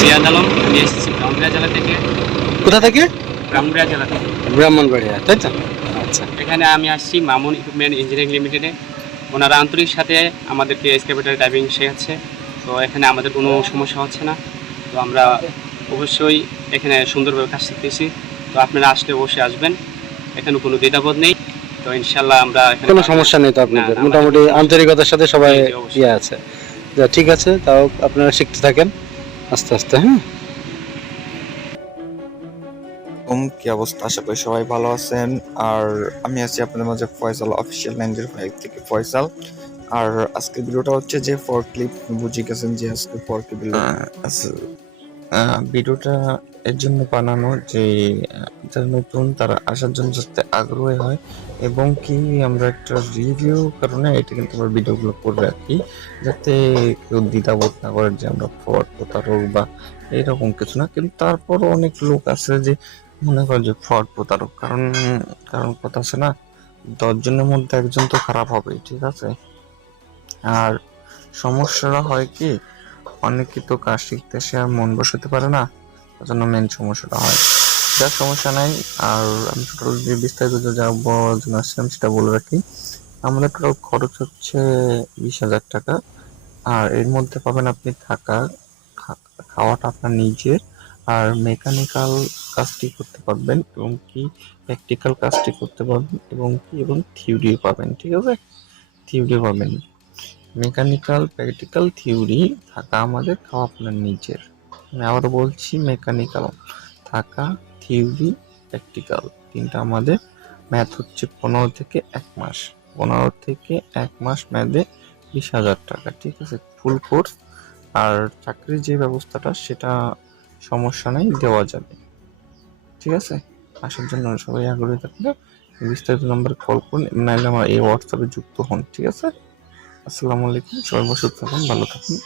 জিয়াদ আলম, আমি এসেছি ব্রাহ্মণবাড়িয়া জেলা থেকে। কোথা থেকে? ব্রাহ্মণবাড়িয়া জেলা থেকে। ব্রাহ্মণবাড়িয়া, তাই তো? আচ্ছা। এখানে আমি আসছি মামুন ইকুইপমেন্ট ইঞ্জিনিয়ারিং লিমিটেডে। ওনারা আন্তরিক সাথে আমাদেরকে এক্সকাভেটর ড্রাইভিং শেখাচ্ছে। তো এখানে আমাদের কোনো সমস্যা হচ্ছে না। তো আমরা অবশ্যই এখানে সুন্দরভাবে কাজ শিখতেছি। তো আপনারা আসলে অবশ্যই আসবেন, এখানে কোনো দ্বিধাবোধ নেই। তো ইনশাল্লাহ আমরা কোনো সমস্যা নেই তো আপনাদের? মোটামুটি আন্তরিকতার সাথে সবাই ইয়ে আছে। যা ঠিক আছে, তাও আপনারা শিখতে থাকেন আস্তে আস্তে। হ্যাঁ, কি অবস্থা? আশা করি সবাই ভালো আছেন। আর আমি আছি আপনাদের মাঝে ফয়সাল, অফিসিয়াল 905 থেকে ফয়সাল। আর আজকের ভিডিওটা হচ্ছে যে ফরক্লিপ, বুঝে গেছেন যে আজকে ফরক্লিপ ভিডিওটা এর জন্য বানানো যে যারা নতুন তারা আসার জন্য যাতে আগ্রহী হয়, এবং কি আমরা একটা রিভিউ কারণে এটা কিন্তু আমরা ভিডিওগুলো করে রাখি, যাতে কেউ দ্বিধাবোধ না করে যে আমরা ফ্রড প্রতারক বা এরকম কিছু না। কিন্তু তারপরও অনেক লোক আছে যে মনে করে যে ফ্রড প্রতারক, কারণ কারণ কথা আছে না, 10 জনের মধ্যে একজন তো খারাপ হবে, ঠিক আছে? আর সমস্যাটা হয় কি, অনেকে তো কাজ শিখতে সে আর মন বসাতে পারে না, তার জন্য মেন সমস্যাটা হয়। যার সমস্যা নাই। আর আমি টোটাল যে বিস্তারিত যা বলার জন্য আসলাম সেটা বলে রাখি। আমাদের টোটাল খরচ হচ্ছে 20,000 টাকা। আর এর মধ্যে পাবেন আপনি থাকা, খাওয়াটা আপনার নিজের, আর মেকানিক্যাল কাজটি করতে পারবেন, এবং কি প্র্যাকটিক্যাল কাজটি করতে পারবেন, এবং থিওরি পাবেন, ঠিক আছে? থিওরি পাবেন, মেকানিক্যাল, প্র্যাকটিক্যাল, থিওরি, থাকা আমাদের, খাওয়া আপনার নিজের। আমি আবার বলছি, মেকানিক্যাল, থাকা, থিওরি, প্র্যাকটিক্যাল, তিনটা আমাদের। ম্যাথ হচ্ছে 15 থেকে 1 মাস, 15 থেকে 1 মাস ম্যাথে 20,000 টাকা, ঠিক আছে? Full course. আর চাকরির যে ব্যবস্থাটা সেটা সমস্যা নেই, দেওয়া যাবে, ঠিক আছে? আসার জন্য সবাই আগ্রহী থাকলে বিস্তারিত নাম্বারে কল করুন, নাহলে আমার এই হোয়াটসঅ্যাপে যুক্ত হন, ঠিক আছে? আসসালামু আলাইকুম, সবাই সুস্থ থাকুন, ভালো থাকুন।